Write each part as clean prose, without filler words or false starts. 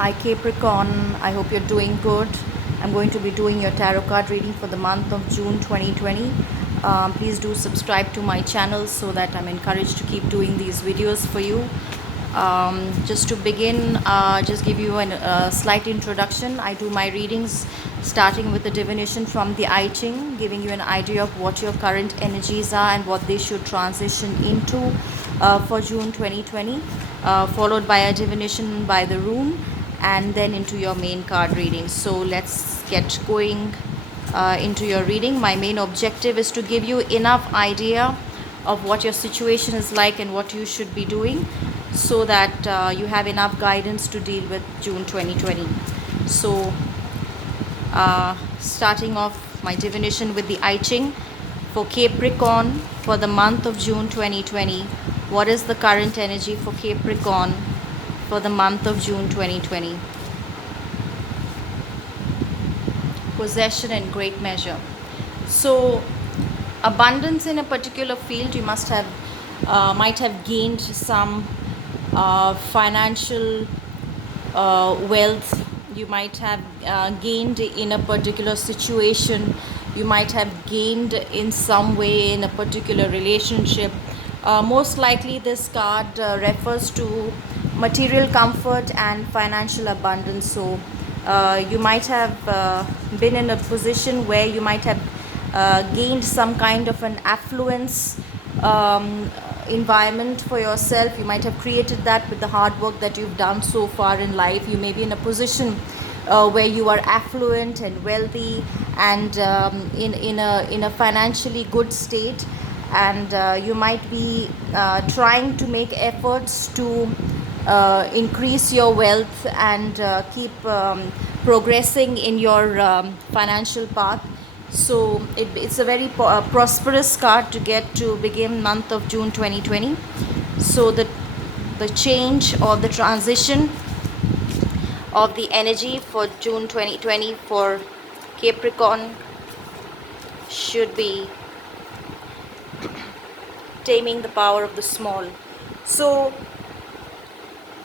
Hi Capricorn, I hope you're doing good. I'm going to be doing your tarot card reading for the month of June 2020. Please do subscribe to my channel so that I'm encouraged to keep doing these videos for you. Just to begin, just give you a slight introduction. I do my readings starting with the divination from the I Ching, giving you an idea of what your current energies are and what they should transition into for June 2020, followed by a divination by the rune, and then into your main card reading. So let's get going into your reading. My main objective is to give you enough idea of what your situation is like and what you should be doing, so that you have enough guidance to deal with June 2020. So starting off my divination with the I Ching for Capricorn for the month of June 2020. What is the current energy for Capricorn for the month of June 2020? Possession and great measure. So abundance in a particular field, you must have might have gained some financial wealth. You might have gained in a particular situation. You might have gained in some way in a particular relationship. Most likely this card refers to material comfort and financial abundance. So you might have been in a position where you might have gained some kind of an affluence environment for yourself. You might have created that with the hard work that you've done so far in life. You may be in a position where you are affluent and wealthy and in a financially good state, and you might be trying to make efforts to increase your wealth and keep progressing in your financial path. So it's a very prosperous card to get to begin month of June 2020. So the change or the transition of the energy for June 2020 for Capricorn should be taming the power of the small. So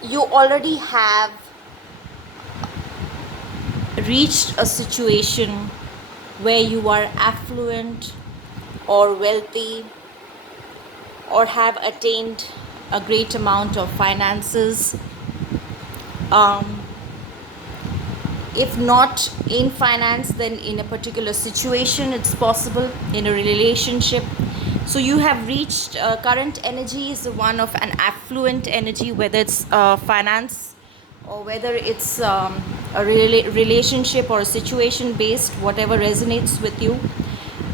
you already have reached a situation where you are affluent or wealthy or have attained a great amount of finances. If not in finance, then in a particular situation, it's possible in a relationship. So you have reached current energy is one of an affluent energy, whether it's finance or whether it's a relationship or a situation based, whatever resonates with you.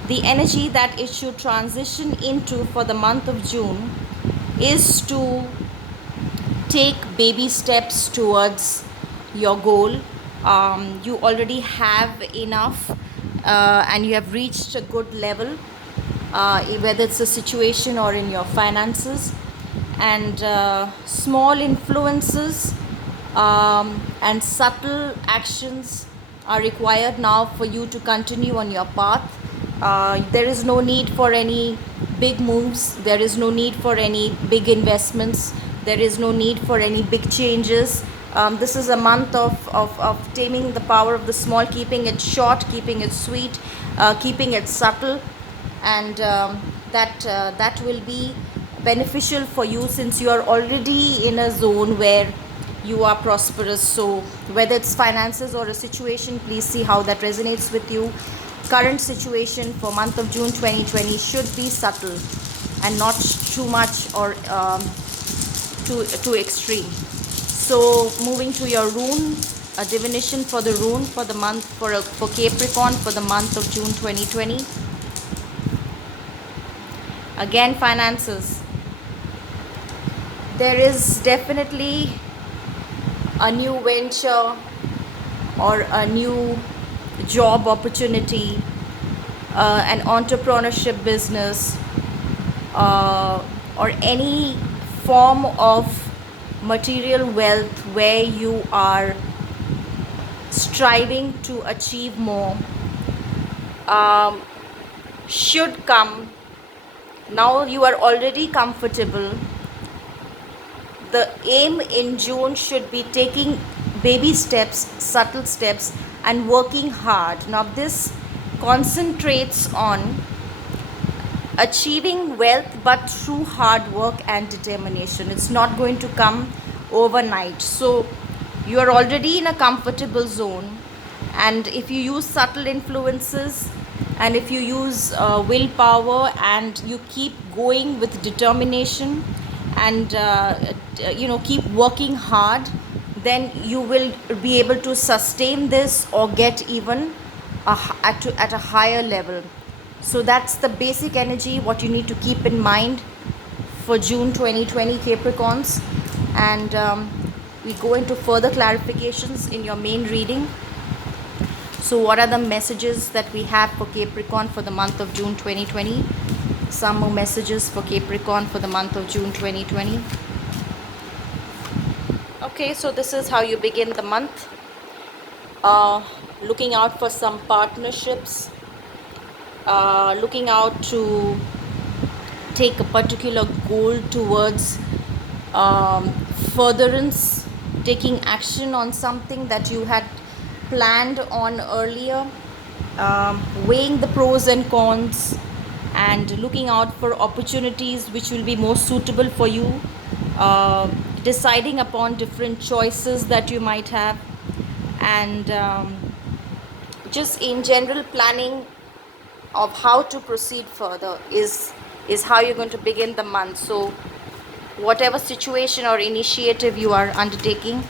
The energy that it should transition into for the month of June is to take baby steps towards your goal. You already have enough and you have reached a good level, whether it's a situation or in your finances, and small influences and subtle actions are required now for you to continue on your path. There is no need for any big moves, there is no need for any big investments, there is no need for any big changes. This is a month of taming the power of the small, keeping it short, keeping it sweet, keeping it subtle, and that will be beneficial for you since you are already in a zone where you are prosperous. So whether it's finances or a situation, please see how that resonates with you. Current situation for month of June 2020 should be subtle and not too much or too extreme. So moving to your rune, a divination for the rune for the month for Capricorn for the month of June 2020. Again, finances. There is definitely a new venture or a new job opportunity, an entrepreneurship business, or any form of material wealth where you are striving to achieve more, should come. Now you are already comfortable. The aim in June should be taking baby steps, subtle steps, and working hard. Now, this concentrates on achieving wealth but through hard work and determination. It's not going to come overnight. So, you are already in a comfortable zone, and if you use subtle influences and if you use willpower and you keep going with determination and keep working hard, then you will be able to sustain this or get even at a higher level. So that's the basic energy what you need to keep in mind for June 2020, Capricorns. And we go into further clarifications in your main reading. So what are the messages that we have for Capricorn for the month of June 2020? Some more messages for Capricorn for the month of June 2020. Okay, so this is how you begin the month. Looking out for some partnerships, looking out to take a particular goal towards furtherance, taking action on something that you had planned on earlier, weighing the pros and cons, and looking out for opportunities which will be more suitable for you, deciding upon different choices that you might have, and just in general planning of how to proceed further is how you're going to begin the month. So whatever situation or initiative you are undertaking,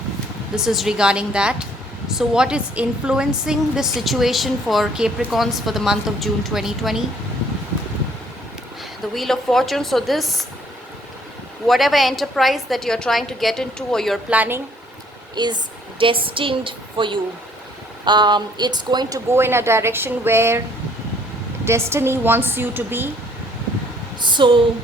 this is regarding that. So what is influencing this situation for Capricorns for the month of June 2020? The Wheel of Fortune. So this, whatever enterprise that you're trying to get into or you're planning, is destined for you. It's going to go in a direction where destiny wants you to be. So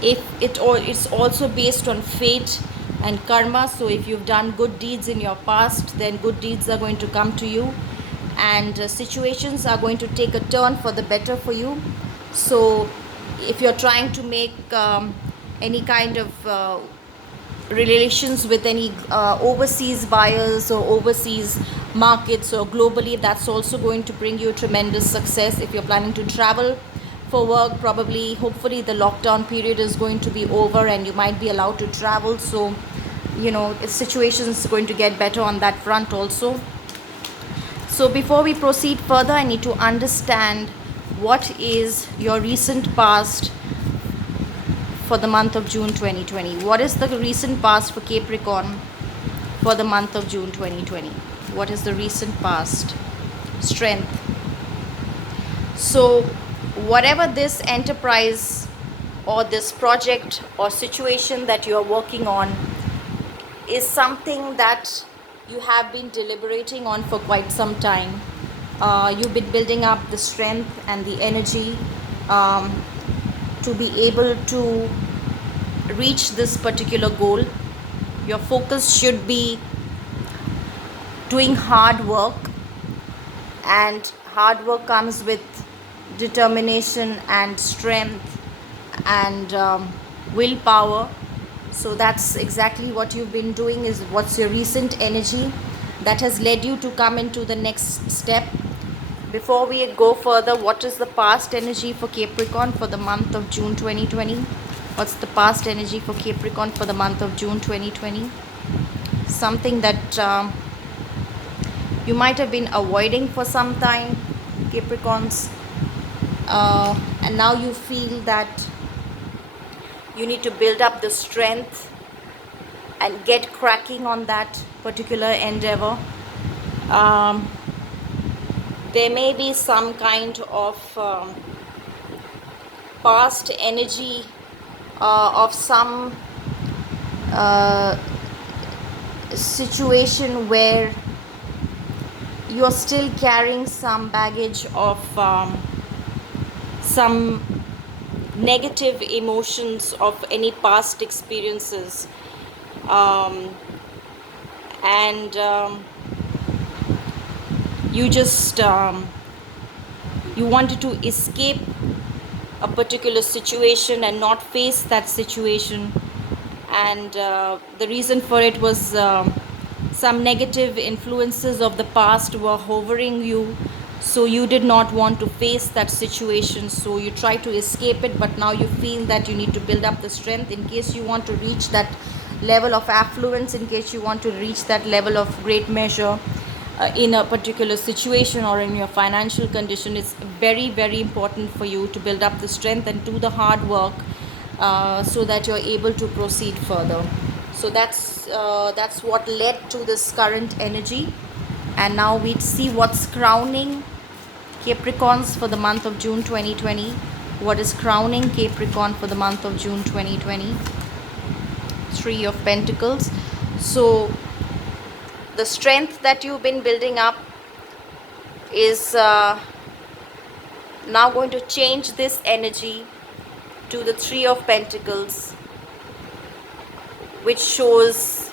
if it's also based on fate and karma. So if you've done good deeds in your past, then good deeds are going to come to you, and situations are going to take a turn for the better for you. So if you're trying to make any kind of relations with any overseas buyers or overseas markets or globally, that's also going to bring you tremendous success. If you're planning to travel for work, probably hopefully the lockdown period is going to be over and you might be allowed to travel. So the situation is going to get better on that front also. So before we proceed further, I need to understand what is your recent past for the month of June 2020. What is the recent past for Capricorn for the month of June 2020? What is the recent past? Strength. So whatever this enterprise or this project or situation that you are working on is something that you have been deliberating on for quite some time. You've been building up the strength and the energy to be able to reach this particular goal. Your focus should be doing hard work, and hard work comes with determination and strength and willpower. So that's exactly what you've been doing. Is what's your recent energy that has led you to come into the next step. Before we go further, what is the past energy for Capricorn for the month of June 2020? What's the past energy for Capricorn for the month of June 2020? Something that you might have been avoiding for some time, Capricorns, and now you feel that you need to build up the strength and get cracking on that particular endeavor. There may be some kind of past energy of some situation where you're still carrying some baggage of some negative emotions of any past experiences, and you just you wanted to escape a particular situation and not face that situation, and the reason for it was some negative influences of the past were hovering you, so you did not want to face that situation, so you try to escape it, but now you feel that you need to build up the strength in case you want to reach that level of affluence, in case you want to reach that level of great measure in a particular situation or in your financial condition. It's very, very important for you to build up the strength and do the hard work so that you're able to proceed further. So that's what led to this current energy. And now we see what's crowning Capricorns for the month of June 2020. What is crowning Capricorn for the month of June 2020? Three of Pentacles. So the strength that you've been building up is now going to change this energy to the Three of Pentacles, which shows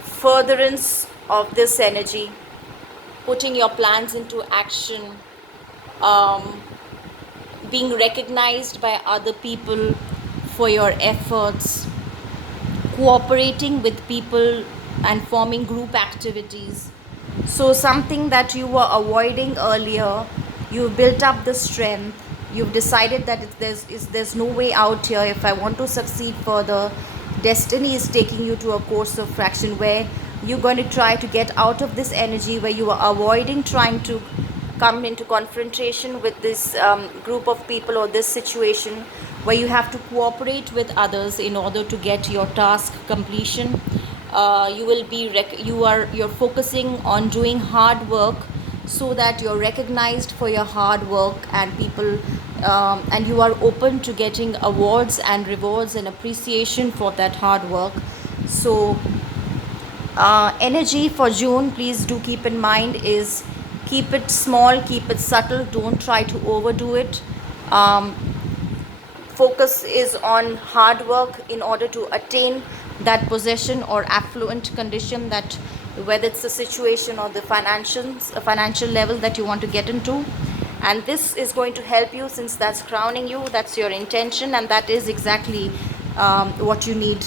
furtherance of this energy, putting your plans into action, being recognized by other people for your efforts, cooperating with people and forming group activities. So something that you were avoiding earlier, you've built up the strength. You've decided that there's no way out here. If I want to succeed further, destiny is taking you to a course of action where you're going to try to get out of this energy where you are avoiding trying to come into confrontation with this group of people or this situation where you have to cooperate with others in order to get your task completion. You will be you're focusing on doing hard work so that you're recognized for your hard work, and people and you are open to getting awards and rewards and appreciation for that hard work. So energy for June, please do keep in mind, is keep it small, keep it subtle, don't try to overdo it. Focus is on hard work in order to attain that possession or affluent condition, that whether it's a situation or the financial level that you want to get into. And this is going to help you, since that's crowning you, that's your intention, and that is exactly what you need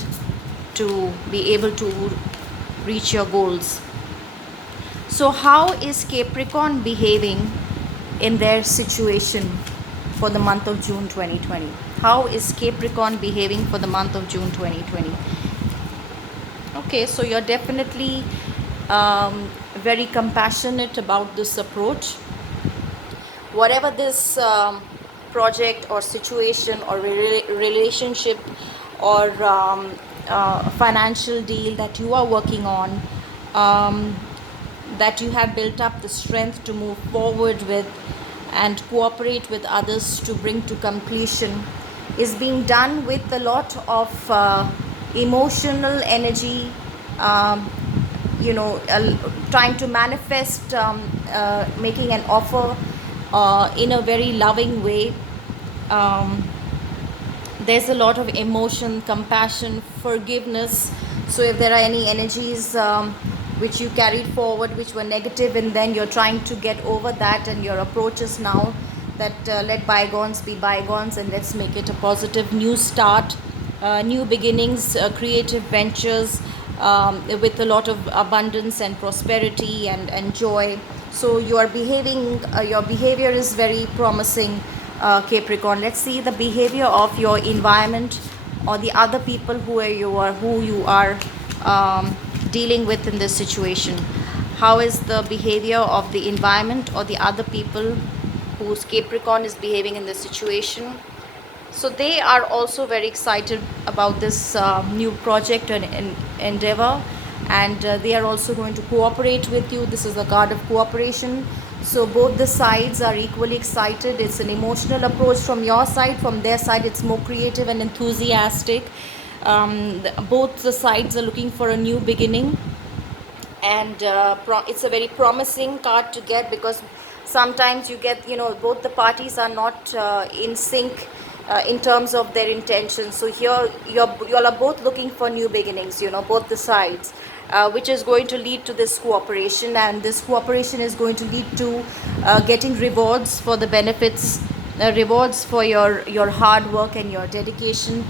to be able to reach your goals. So how is Capricorn behaving in their situation for the month of June 2020? How is Capricorn behaving for the month of June 2020? Okay, so you're definitely very compassionate about this approach. Whatever this project or situation or relationship or financial deal that you are working on, that you have built up the strength to move forward with and cooperate with others to bring to completion, is being done with a lot of emotional energy, trying to manifest, making an offer in a very loving way. There's a lot of emotion, compassion, forgiveness. So if there are any energies which you carried forward which were negative, and then you're trying to get over that, and your approach is now that let bygones be bygones and let's make it a positive new start, new beginnings, creative ventures with a lot of abundance and prosperity and joy. So your behavior is very promising, Capricorn. Let's see the behavior of your environment or the other people who you are dealing with in this situation. How is the behavior of the environment or the other people whose Capricorn is behaving in this situation? So they are also very excited about this new project and endeavor, and they are also going to cooperate with you. This is the card of cooperation. So both the sides are equally excited. It's an emotional approach from your side. From their side, it's more creative and enthusiastic. Both the sides are looking for a new beginning, and it's a very promising card to get, because sometimes you get, both the parties are not in sync in terms of their intentions. So here you all are both looking for new beginnings, both the sides, which is going to lead to this cooperation, and this cooperation is going to lead to getting rewards for the benefits, rewards for your hard work and your dedication,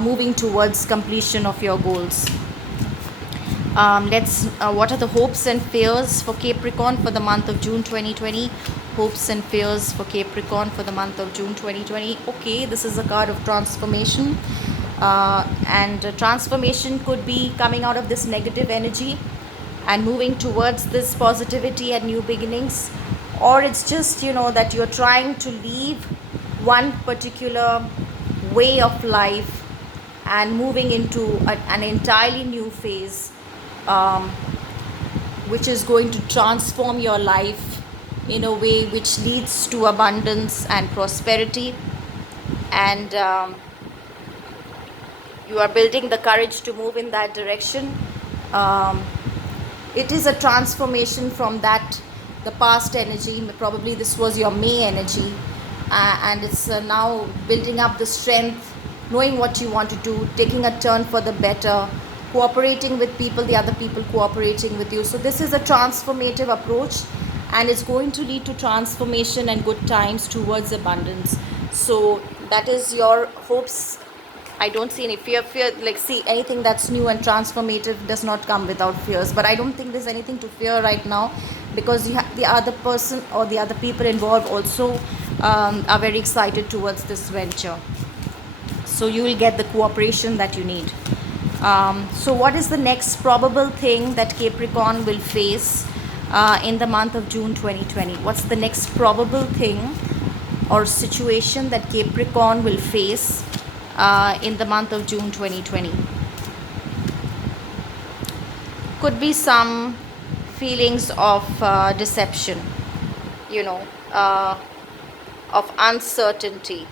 moving towards completion of your goals. Let's what are the hopes and fears for Capricorn for the month of June 2020? Hopes and fears for Capricorn for the month of June 2020. Okay, this is a card of transformation, and transformation could be coming out of this negative energy and moving towards this positivity and new beginnings, or it's just, that you're trying to leave one particular way of life and moving into an entirely new phase, um, which is going to transform your life in a way which leads to abundance and prosperity. And you are building the courage to move in that direction. Um, it is a transformation from the past energy. Probably this was your May energy, and it's now building up the strength, knowing what you want to do, taking a turn for the better, cooperating with people, the other people cooperating with you. So this is a transformative approach, and it's going to lead to transformation and good times towards abundance. So that is your hopes. I don't see any fear. See, anything that's new and transformative does not come without fears. But I don't think there's anything to fear right now, because you have the other person or the other people involved also are very excited towards this venture. So you will get the cooperation that you need. So what is the next probable thing that Capricorn will face in the month of June 2020? What's the next probable thing or situation that Capricorn will face in the month of June 2020? Could be some feelings of deception, of uncertainty.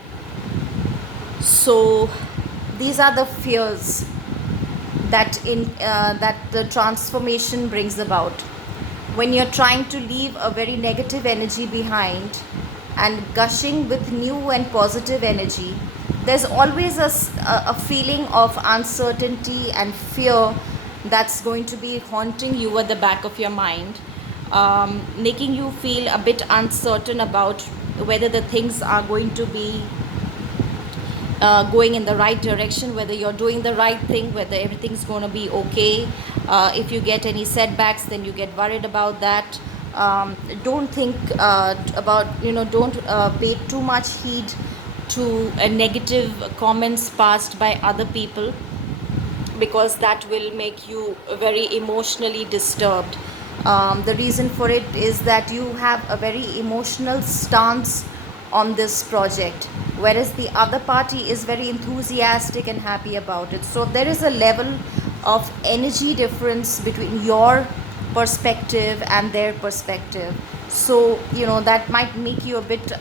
So these are the fears that the transformation brings about. When you're trying to leave a very negative energy behind and gushing with new and positive energy, there's always a feeling of uncertainty and fear that's going to be haunting you at the back of your mind, making you feel a bit uncertain about whether the things are going to be going in the right direction, whether you're doing the right thing, whether everything's going to be okay. If you get any setbacks, then you get worried about that. Don't think don't pay too much heed to negative comments passed by other people, because that will make you very emotionally disturbed. The reason for it is that you have a very emotional stance on this project, whereas the other party is very enthusiastic and happy about it. So there is a level of energy difference between your perspective and their perspective. So that might make you a bit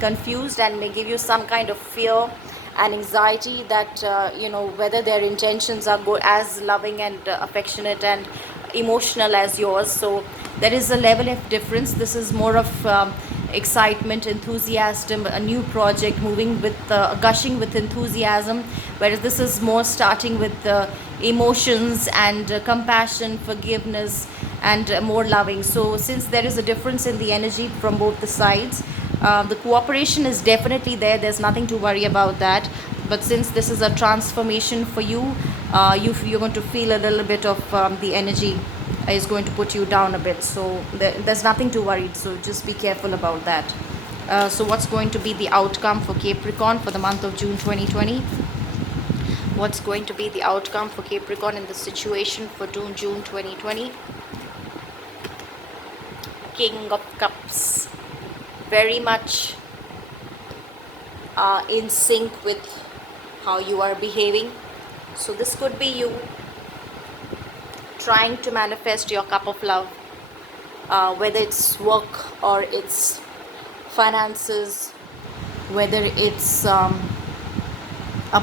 confused and may give you some kind of fear and anxiety that whether their intentions are as loving and affectionate and emotional as yours. So there is a level of difference. This is more of excitement, enthusiasm, a new project moving with gushing with enthusiasm, whereas this is more starting with emotions and compassion, forgiveness, and more loving. So since there is a difference in the energy from both the sides, the cooperation is definitely there. There's nothing to worry about that. But since this is a transformation for you, you're going to feel a little bit of the energy is going to put you down a bit. So there's nothing to worry. So just be careful about that. So what's going to be the outcome for Capricorn for the month of June 2020? What's going to be the outcome for Capricorn in the situation for June 2020? King of Cups. Very much in sync with how you are behaving. So this could be you trying to manifest your cup of love, whether it's work or it's finances, whether it's a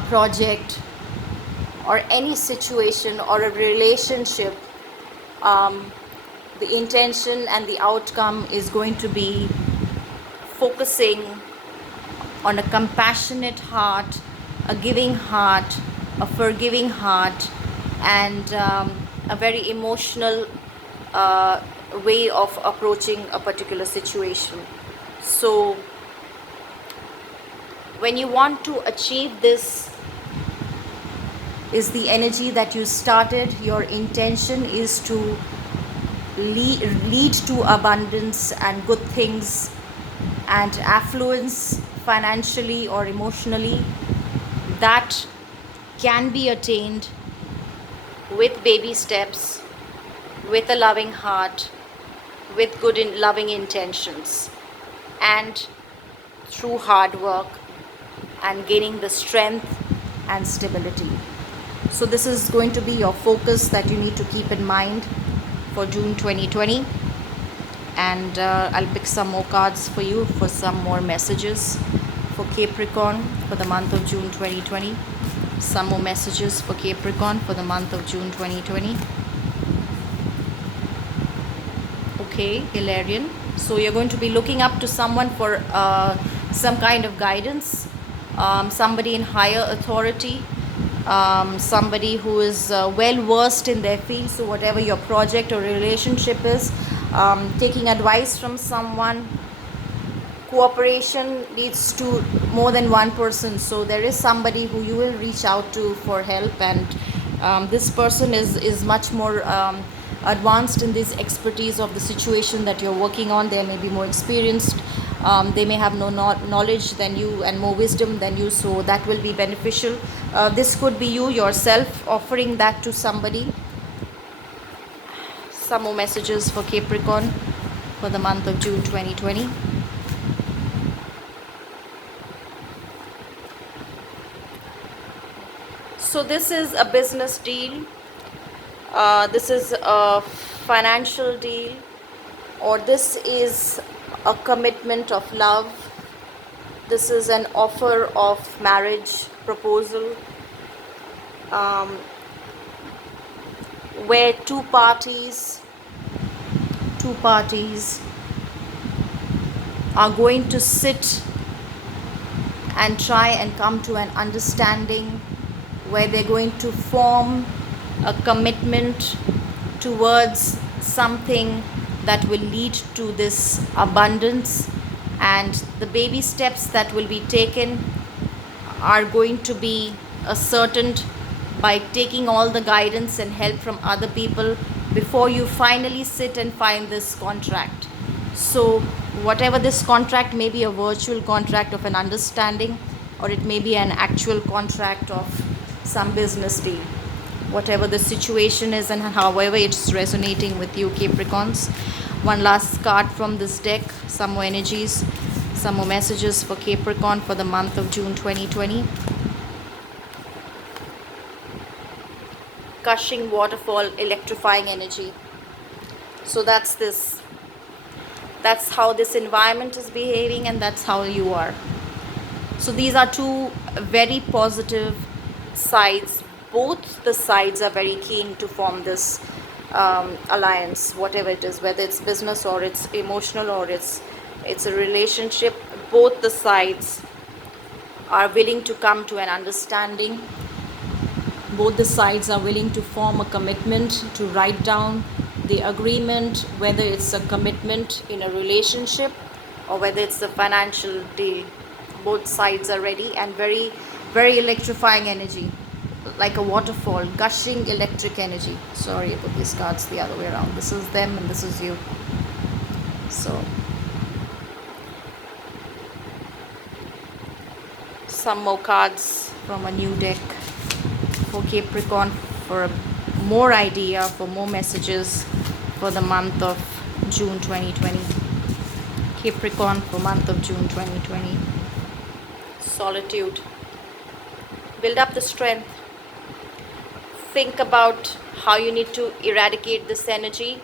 project or any situation or a relationship. The intention and the outcome is going to be focusing on a compassionate heart, a giving heart, a forgiving heart, and a very emotional way of approaching a particular situation. So when you want to achieve this is the energy that you started. Your intention is to lead to abundance and good things and affluence financially or emotionally. That can be attained with baby steps, with a loving heart, with good loving intentions, and through hard work and gaining the strength and stability. So this is going to be your focus that you need to keep in mind for June 2020. And I'll pick some more cards for you for some more messages for Capricorn for the month of June 2020. Some more messages for Capricorn for the month of June 2020. Okay, Hilarion. So you're going to be looking up to someone for some kind of guidance, somebody in higher authority, somebody who is well versed in their field. So whatever your project or relationship is, taking advice from someone. Cooperation leads to more than one person, so there is somebody who you will reach out to for help, and this person is much more advanced in this expertise of the situation that you're working on. They may be more experienced, they may have no knowledge than you and more wisdom than you, so that will be beneficial. This could be you yourself offering that to somebody. Some more messages for Capricorn for the month of June 2020. So this is a business deal, this is a financial deal, or this is a commitment of love. This is an offer of marriage proposal, where two parties are going to sit and try and come to an understanding, where they're going to form a commitment towards something that will lead to this abundance, and the baby steps that will be taken are going to be ascertained by taking all the guidance and help from other people before you finally sit and find this contract. So whatever this contract may be, a virtual contract of an understanding, or it may be an actual contract of some business deal, whatever the situation is and however it's resonating with you, Capricorns. One last card from this deck, some more energies, some more messages for Capricorn for the month of June 2020. Gushing waterfall, electrifying energy. So that's how this environment is behaving, and that's how you are. So these are two very positive sides. Both the sides are very keen to form this alliance, whatever it is, whether it's business or it's emotional or it's a relationship. Both the sides are willing to come to an understanding. Both the sides are willing to form a commitment, to write down the agreement, whether it's a commitment in a relationship or whether it's a financial deal. Both sides are ready, and very, very electrifying energy, like a waterfall, gushing electric energy. Sorry, I put these cards the other way around. This is them and this is you. So some more cards from a new deck for Capricorn for more idea, for more messages for the month of June 2020. Capricorn for month of June 2020. Solitude. Build up the strength. Think about how you need to eradicate this energy.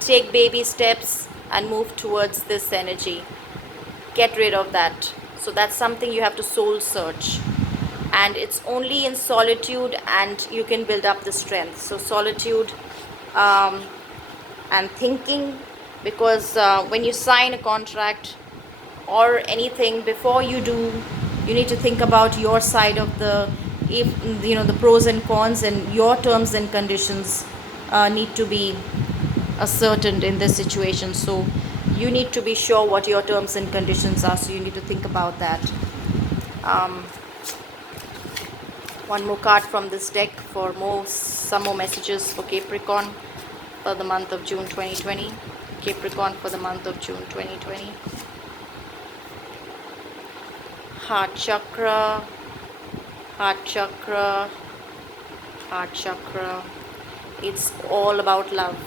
Take baby steps and move towards this energy. Get rid of that. So that's something you have to soul search. And it's only in solitude and you can build up the strength. So solitude and thinking, because when you sign a contract or anything, before you do, you need to think about your side of the pros and cons, and your terms and conditions need to be ascertained in this situation. So you need to be sure what your terms and conditions are, so you need to think about that. One more card from this deck for some more messages for Capricorn for the month of June 2020. Capricorn for the month of June 2020. Heart chakra, heart chakra, heart chakra. It's all about love.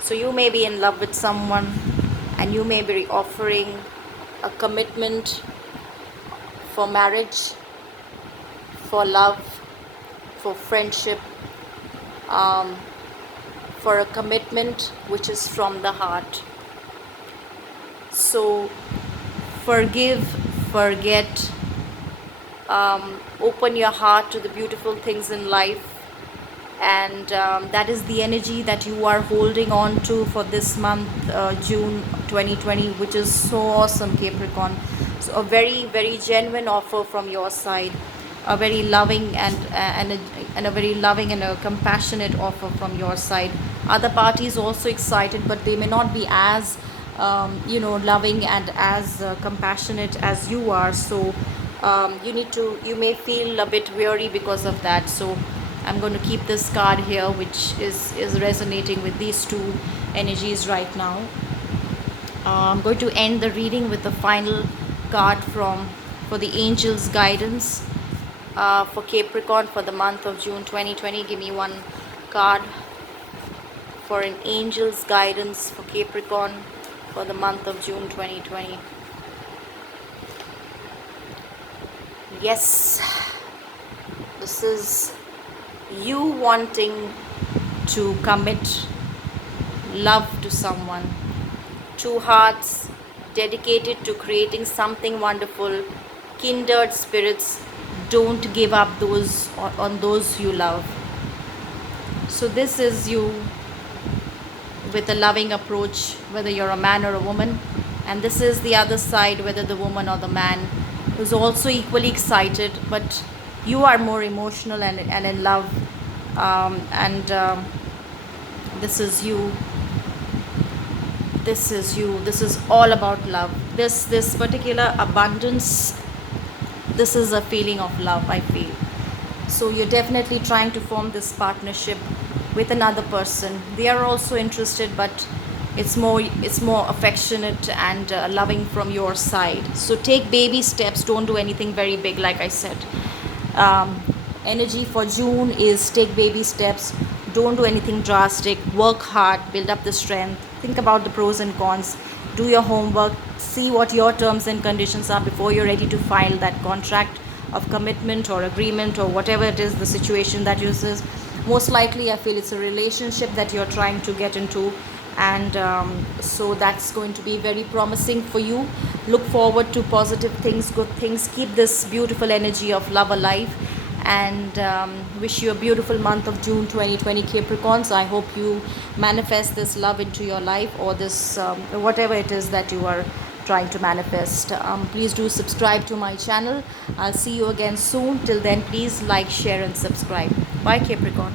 So you may be in love with someone and you may be offering a commitment for marriage, for love, for friendship, for a commitment which is from the heart. So forgive, forget, open your heart to the beautiful things in life, and that is the energy that you are holding on to for this month, June 2020, which is so awesome, Capricorn. So a very, very genuine offer from your side, a very loving and a very loving and a compassionate offer from your side. Other parties also excited, but they may not be as loving and as compassionate as you are. So you may feel a bit weary because of that. So I'm going to keep this card here, which is resonating with these two energies right now. I'm going to end the reading with the final card for the angels guidance for Capricorn for the month of June 2020. Give me one card for an angel's guidance for Capricorn for the month of June 2020. Yes, this is you wanting to commit love to someone. Two hearts dedicated to creating something wonderful. Kindred spirits, don't give up on those you love. So this is you with a loving approach, whether you're a man or a woman, and this is the other side, whether the woman or the man, who's also equally excited, but you are more emotional and in love, this is you. This is all about love. This particular abundance, this is a feeling of love, I feel. So you're definitely trying to form this partnership with another person. They are also interested, but it's more affectionate and loving from your side. So take baby steps. Don't do anything very big, like I said. Energy for June is take baby steps. Don't do anything drastic. Work hard, build up the strength, think about the pros and cons, do your homework, see what your terms and conditions are before you're ready to file that contract of commitment or agreement or whatever it is, the situation that uses. Most likely I feel it's a relationship that you're trying to get into, and so that's going to be very promising for you. Look forward to positive things, good things. Keep this beautiful energy of love alive, and wish you a beautiful month of June 2020, Capricorns. I hope you manifest this love into your life, or this whatever it is that you are trying to manifest. Please do subscribe to my channel. I'll see you again soon. Till then, please like, share and subscribe. Bye, Capricorn.